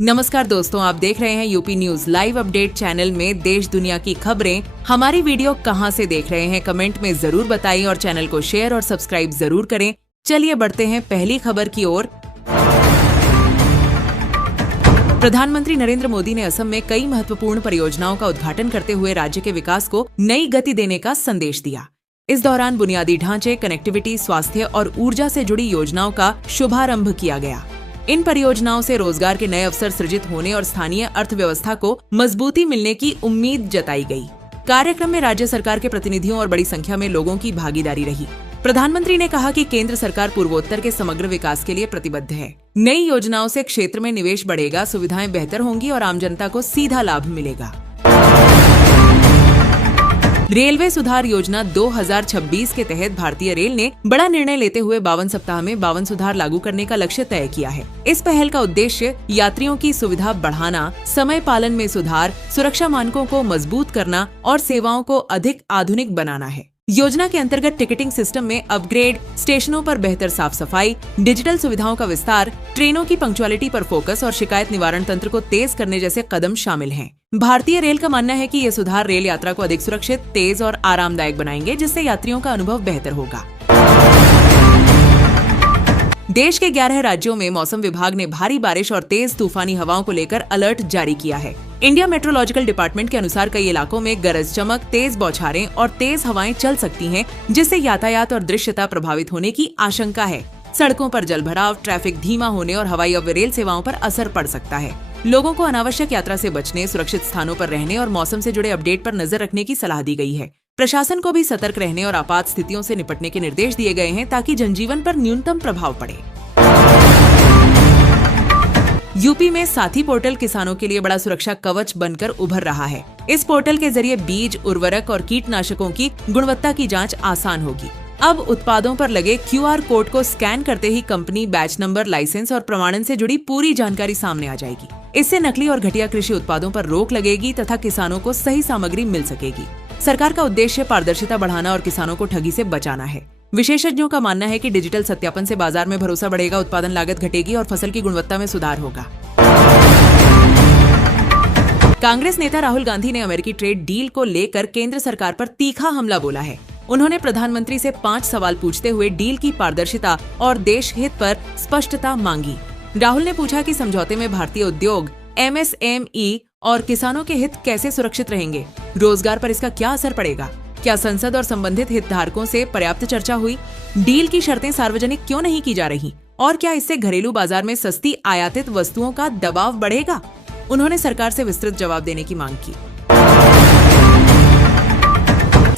नमस्कार दोस्तों, आप देख रहे हैं UP news live update channel में देश दुनिया की खबरें। हमारी वीडियो कहां से देख रहे हैं कमेंट में जरूर बताइए और चैनल को शेयर और सब्सक्राइब जरूर करें। चलिए बढ़ते हैं पहली खबर की ओर। प्रधानमंत्री नरेंद्र मोदी ने असम में कई महत्वपूर्ण परियोजनाओं का उद्घाटन करते हुए राज्य के विकास को नई गति देने का संदेश दिया। इस दौरान बुनियादी ढांचे, कनेक्टिविटी, स्वास्थ्य और ऊर्जा से जुड़ी योजनाओं का शुभारंभ किया गया। इन परियोजनाओं से रोजगार के नए अवसर सृजित होने और स्थानीय अर्थव्यवस्था को मजबूती मिलने की उम्मीद जताई गई। कार्यक्रम में राज्य सरकार के प्रतिनिधियों और बड़ी संख्या में लोगों की भागीदारी रही। प्रधानमंत्री ने कहा कि केंद्र सरकार पूर्वोत्तर के समग्र विकास के लिए प्रतिबद्ध है। नई योजनाओं से क्षेत्र में निवेश बढ़ेगा, सुविधाएं बेहतर होंगी और आम जनता को सीधा लाभ मिलेगा। रेलवे सुधार योजना 2026 के तहत भारतीय रेल ने बड़ा निर्णय लेते हुए 52 सप्ताह में 52 सुधार लागू करने का लक्ष्य तय किया है। इस पहल का उद्देश्य यात्रियों की सुविधा बढ़ाना, समय पालन में सुधार, सुरक्षा मानकों को मजबूत करना और सेवाओं को अधिक आधुनिक बनाना है। योजना के अंतर्गत टिकटिंग सिस्टम में अपग्रेड, स्टेशनों पर बेहतर साफ सफाई, डिजिटल सुविधाओं का विस्तार, ट्रेनों की पंक्चुअलिटी पर फोकस और शिकायत निवारण तंत्र को तेज करने जैसे कदम शामिल हैं। भारतीय रेल का मानना है कि ये सुधार रेल यात्रा को अधिक सुरक्षित, तेज और आरामदायक बनाएंगे, जिससे यात्रियों का अनुभव बेहतर होगा। देश के 11 राज्यों में मौसम विभाग ने भारी बारिश और तेज तूफानी हवाओं को लेकर अलर्ट जारी किया है। इंडिया मेट्रोलॉजिकल डिपार्टमेंट के अनुसार कई इलाकों में गरज चमक, तेज बौछारें और तेज हवाएं चल सकती हैं, जिससे यातायात और दृश्यता प्रभावित होने की आशंका है। सड़कों पर जलभराव, ट्रैफिक धीमा होने और हवाई और रेल सेवाओं पर असर पड़ सकता है। लोगों को अनावश्यक यात्रा से बचने, सुरक्षित स्थानों पर रहने और मौसम से जुड़े अपडेट पर नजर रखने की सलाह दी गई है। प्रशासन को भी सतर्क रहने और आपात स्थितियों से निपटने के निर्देश दिए गए हैं, ताकि जनजीवन पर न्यूनतम प्रभाव पड़े। यूपी में साथी पोर्टल किसानों के लिए बड़ा सुरक्षा कवच बनकर उभर रहा है। इस पोर्टल के जरिए बीज, उर्वरक और कीटनाशकों की गुणवत्ता की जांच आसान होगी। अब उत्पादों पर लगे QR कोड को स्कैन करते ही कंपनी, बैच नंबर, लाइसेंस और प्रमाणन से जुड़ी पूरी जानकारी सामने आ जाएगी। इससे नकली और घटिया कृषि उत्पादों पर रोक लगेगी तथा किसानों को सही सामग्री मिल सकेगी। सरकार का उद्देश्य पारदर्शिता बढ़ाना और किसानों को ठगी से बचाना है। विशेषज्ञों का मानना है कि डिजिटल सत्यापन से बाजार में भरोसा बढ़ेगा, उत्पादन लागत घटेगी और फसल की गुणवत्ता में सुधार होगा। कांग्रेस नेता राहुल गांधी ने अमेरिकी ट्रेड डील को लेकर केंद्र सरकार पर तीखा हमला बोला है। उन्होंने प्रधानमंत्री से 5 सवाल पूछते हुए डील की पारदर्शिता और देश हित पर स्पष्टता मांगी। राहुल ने पूछा कि समझौते में भारतीय उद्योग, MSME और किसानों के हित कैसे सुरक्षित रहेंगे, रोजगार पर इसका क्या असर पड़ेगा, क्या संसद और संबंधित हितधारकों से पर्याप्त चर्चा हुई, डील की शर्तें सार्वजनिक क्यों नहीं की जा रही और क्या इससे घरेलू बाजार में सस्ती आयातित वस्तुओं का दबाव बढ़ेगा। उन्होंने सरकार से विस्तृत जवाब देने की मांग की।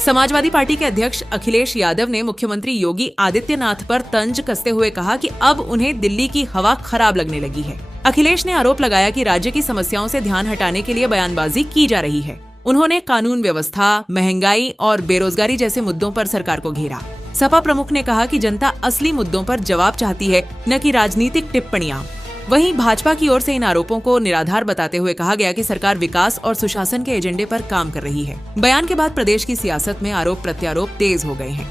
समाजवादी पार्टी के अध्यक्ष अखिलेश यादव ने मुख्यमंत्री योगी आदित्यनाथ पर तंज कसते हुए कहा कि अब उन्हें दिल्ली की हवा खराब लगने लगी है। अखिलेश ने आरोप लगाया कि राज्य की समस्याओं से ध्यान हटाने के लिए बयानबाजी की जा रही है। उन्होंने कानून व्यवस्था, महंगाई और बेरोजगारी जैसे मुद्दों पर सरकार को घेरा। सपा प्रमुख ने कहा कि जनता असली मुद्दों पर जवाब चाहती है, न कि राजनीतिक टिप्पणियां। वहीं भाजपा की ओर से इन आरोपों को निराधार बताते हुए कहा गया कि सरकार विकास और सुशासन के एजेंडे पर काम कर रही है। बयान के बाद प्रदेश की सियासत में आरोप प्रत्यारोप तेज हो गए हैं।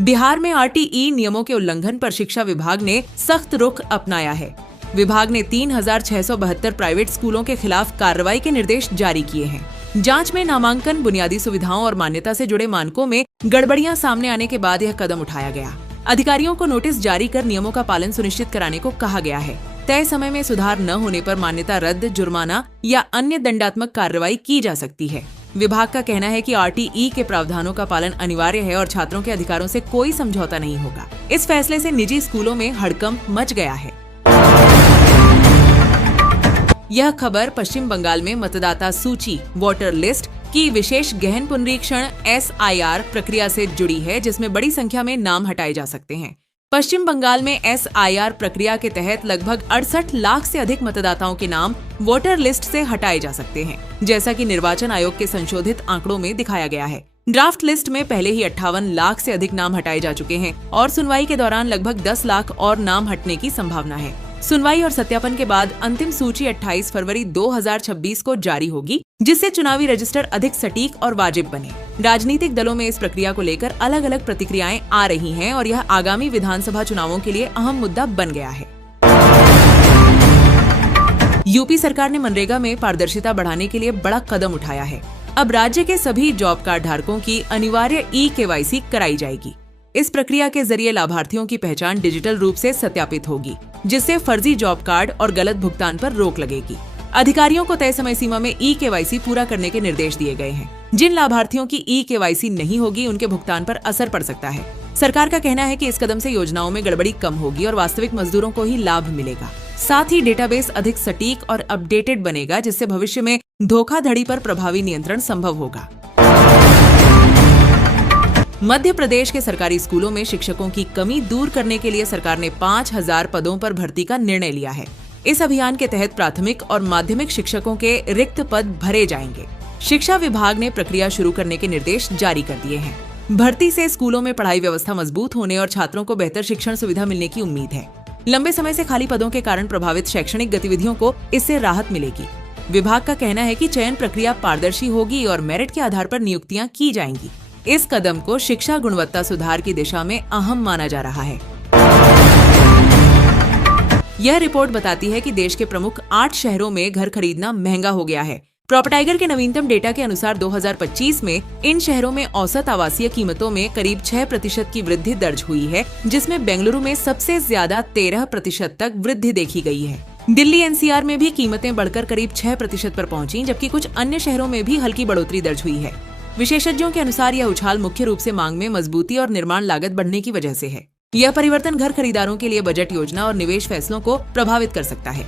बिहार में RTE नियमों के उल्लंघन पर शिक्षा विभाग ने सख्त रुख अपनाया है। विभाग ने 3672 प्राइवेट स्कूलों के खिलाफ कार्रवाई के निर्देश जारी किए हैं। जांच में नामांकन, बुनियादी सुविधाओं और मान्यता से जुड़े मानकों में गड़बड़ियां सामने आने के बाद यह कदम उठाया गया। अधिकारियों को नोटिस जारी कर नियमों का पालन सुनिश्चित कराने को कहा गया है। तय समय में सुधार न होने पर मान्यता रद्द, जुर्माना या अन्य दंडात्मक कार्रवाई की जा सकती है। विभाग का कहना है कि RTE के प्रावधानों का पालन अनिवार्य है और छात्रों के अधिकारों से कोई समझौता नहीं होगा। इस फैसले से निजी स्कूलों में हड़कंप मच गया है। यह खबर पश्चिम बंगाल में मतदाता सूची वोटर लिस्ट की विशेष गहन पुनरीक्षण SIR प्रक्रिया से जुड़ी है, जिसमें बड़ी संख्या में नाम हटाए जा सकते हैं। पश्चिम बंगाल में SIR प्रक्रिया के तहत लगभग 68 लाख से अधिक मतदाताओं के नाम वोटर लिस्ट से हटाए जा सकते हैं, जैसा कि निर्वाचन आयोग के संशोधित आंकड़ों में दिखाया गया है। ड्राफ्ट लिस्ट में पहले ही 58 लाख से अधिक नाम हटाए जा चुके हैं और सुनवाई के दौरान लगभग 10 लाख और नाम हटने की संभावना है। सुनवाई और सत्यापन के बाद अंतिम सूची 28 फरवरी 2026 को जारी होगी, जिससे चुनावी रजिस्टर अधिक सटीक और वाजिब बने। राजनीतिक दलों में इस प्रक्रिया को लेकर अलग अलग प्रतिक्रियाएं आ रही हैं और यह आगामी विधानसभा चुनावों के लिए अहम मुद्दा बन गया है। यूपी सरकार ने मनरेगा में पारदर्शिता बढ़ाने के लिए बड़ा कदम उठाया है। अब राज्य के सभी जॉब कार्ड धारकों की अनिवार्य ई-केवाईसी कराई जाएगी। इस प्रक्रिया के जरिए लाभार्थियों की पहचान डिजिटल रूप से सत्यापित होगी, जिससे फर्जी जॉब कार्ड और गलत भुगतान पर रोक लगेगी। अधिकारियों को तय समय सीमा में ई-केवाईसी पूरा करने के निर्देश दिए गए हैं। जिन लाभार्थियों की ई-केवाईसी नहीं होगी, उनके भुगतान पर असर पड़ सकता है। सरकार का कहना है कि इस कदम से योजनाओं में गड़बड़ी कम होगी और वास्तविक मजदूरों को ही लाभ मिलेगा। साथ ही डेटाबेस अधिक सटीक और अपडेटेड बनेगा, जिससे भविष्य में धोखाधड़ी पर प्रभावी नियंत्रण संभव होगा। मध्य प्रदेश के सरकारी स्कूलों में शिक्षकों की कमी दूर करने के लिए सरकार ने 5000 पदों पर भर्ती का निर्णय लिया है। इस अभियान के तहत प्राथमिक और माध्यमिक शिक्षकों के रिक्त पद भरे जाएंगे। शिक्षा विभाग ने प्रक्रिया शुरू करने के निर्देश जारी कर दिए हैं। भर्ती से स्कूलों में पढ़ाई व्यवस्था मजबूत होने और छात्रों को बेहतर शिक्षण सुविधा मिलने की उम्मीद है। लंबे समय से खाली पदों के कारण प्रभावित शैक्षणिक गतिविधियों को इससे राहत मिलेगी। विभाग का कहना है कि चयन प्रक्रिया पारदर्शी होगी और मेरिट के आधार पर नियुक्तियां की जाएंगी। इस कदम को शिक्षा गुणवत्ता सुधार की दिशा में अहम माना जा रहा है। यह रिपोर्ट बताती है कि देश के प्रमुख 8 शहरों में घर खरीदना महंगा हो गया है। प्रॉपर्टाइगर के नवीनतम डेटा के अनुसार 2025 में इन शहरों में औसत आवासीय कीमतों में करीब 6% की वृद्धि दर्ज हुई है, जिसमें बेंगलुरु में सबसे ज्यादा 13% तक वृद्धि देखी गई है। दिल्ली एनसीआर में भी कीमतें बढ़कर करीब 6% पर पहुंची, जबकि कुछ अन्य शहरों में भी हल्की बढ़ोतरी दर्ज हुई है। विशेषज्ञों के अनुसार यह उछाल मुख्य रूप से मांग में मजबूती और निर्माण लागत बढ़ने की वजह से है। यह परिवर्तन घर खरीदारों के लिए बजट योजना और निवेश फैसलों को प्रभावित कर सकता है।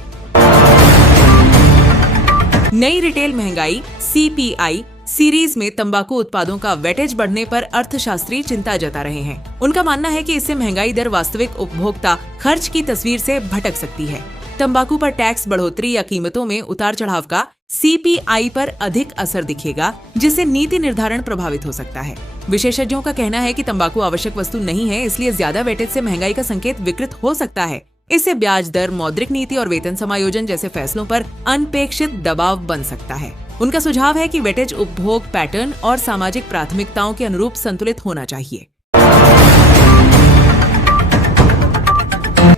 नई रिटेल महंगाई CPI सीरीज में तंबाकू उत्पादों का वेटेज बढ़ने पर अर्थशास्त्री चिंता जता रहे हैं। उनका मानना है कि इससे महंगाई दर वास्तविक उपभोक्ता खर्च की तस्वीर से भटक सकती है। तंबाकू पर टैक्स बढ़ोतरी या कीमतों में उतार चढ़ाव का CPI पर अधिक असर दिखेगा, जिससे नीति निर्धारण प्रभावित हो सकता है। विशेषज्ञों का कहना है कि तंबाकू आवश्यक वस्तु नहीं है, इसलिए ज्यादा वेटेज से महंगाई का संकेत विकृत हो सकता है। इससे ब्याज दर, मौद्रिक नीति और वेतन समायोजन जैसे फैसलों पर अनपेक्षित दबाव बन सकता है। उनका सुझाव है कि वेटेज उपभोग पैटर्न और सामाजिक प्राथमिकताओं के अनुरूप संतुलित होना चाहिए।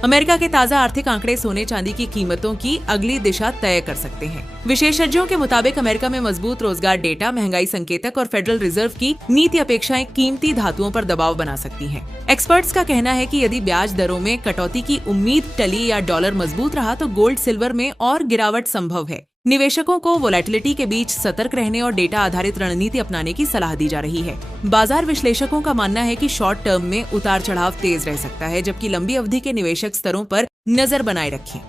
अमेरिका के ताजा आर्थिक आंकड़े सोने चांदी की कीमतों की अगली दिशा तय कर सकते हैं। विशेषज्ञों के मुताबिक अमेरिका में मजबूत रोजगार डेटा, महंगाई संकेतक और फेडरल रिजर्व की नीति अपेक्षाएं कीमती धातुओं पर दबाव बना सकती हैं। एक्सपर्ट्स का कहना है कि यदि ब्याज दरों में कटौती की उम्मीद टली या डॉलर मजबूत रहा तो गोल्ड सिल्वर में और गिरावट संभव है। निवेशकों को वोलेटिलिटी के बीच सतर्क रहने और डेटा आधारित रणनीति अपनाने की सलाह दी जा रही है। बाजार विश्लेषकों का मानना है कि शॉर्ट टर्म में उतार चढ़ाव तेज रह सकता है, जबकि लंबी अवधि के निवेशक स्तरों पर नजर बनाए रखें।